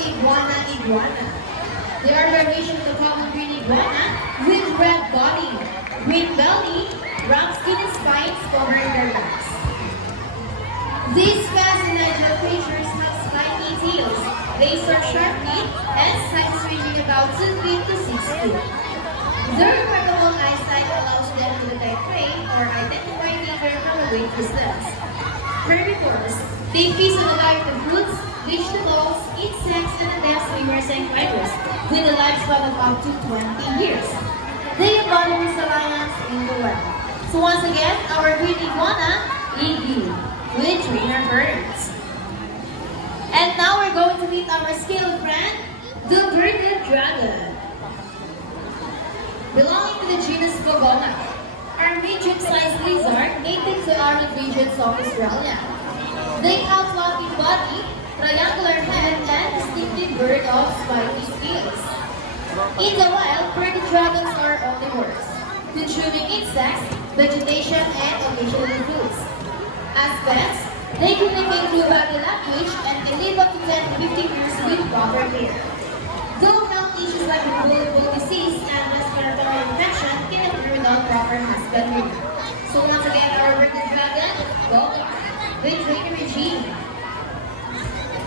iguana iguana. They are variation of the common green iguana with red body, green belly, rough skin and spines covering their backs. These fascinating creatures have spiky tails, razor sharp teeth, and sizes ranging about 2 feet to 6 feet. Their remarkable eyesight allows them to detect prey or identify danger from a great distance. Herbivores, they feast on a variety of fruits, vegetables, insects, and adapts swimmers and climbers, with a lifespan of up to 20 years. They embody resilience in the wild. So once again, our green iguana, Iggy, with trainer birds. And now we're going to meet our scaled friend, the bearded dragon. Belonging to the genus Gogona, are medium-sized lizard native to arid regions of Australia. They have fluffy body, triangular head, and distinctive bird of spiky scales. In the wild, bearded dragons are omnivores, consuming insects, vegetation, and occasionally fruits. As pets, they communicate through body language and can live up to 10 to 15 years with proper care. Though health issues like bone disease and respiratory infection can occur without proper husbandry. So once again, our bearded dragon, Boga, with trainer Regine.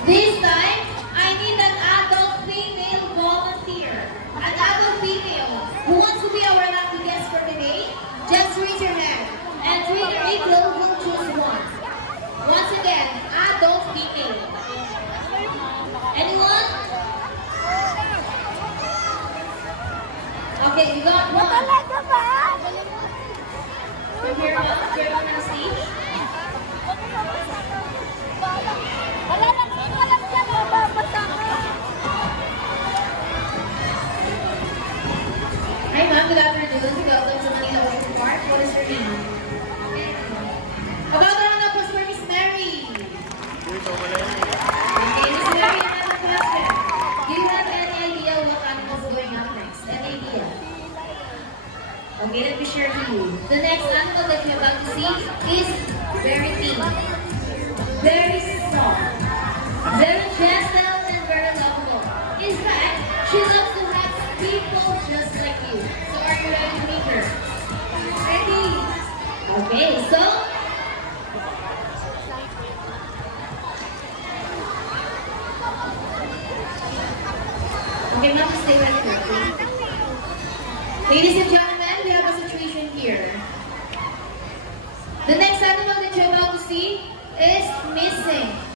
This time, I need an adult female volunteer. An adult female who wants to be our lucky guest for today. Just raise your hand, and trainer April will choose one. Once again, adult female. Anyone? Okay, you got one. From here on the stage. Hi ma'am, good afternoon. Welcome to Manila Ocean Park. What is your name? About the round of applause for Miss Mary. Okay, Miss Mary, another question. Do you have any idea what animals are going up next? Any idea? Okay, let me share to you. The next animal that you're about to see is very thin, very soft, very gentle, and very lovable. In fact, she loves to have people just like you. So are you ready to meet her? Ready? Okay, so okay, now stay right here. Ladies and gentlemen.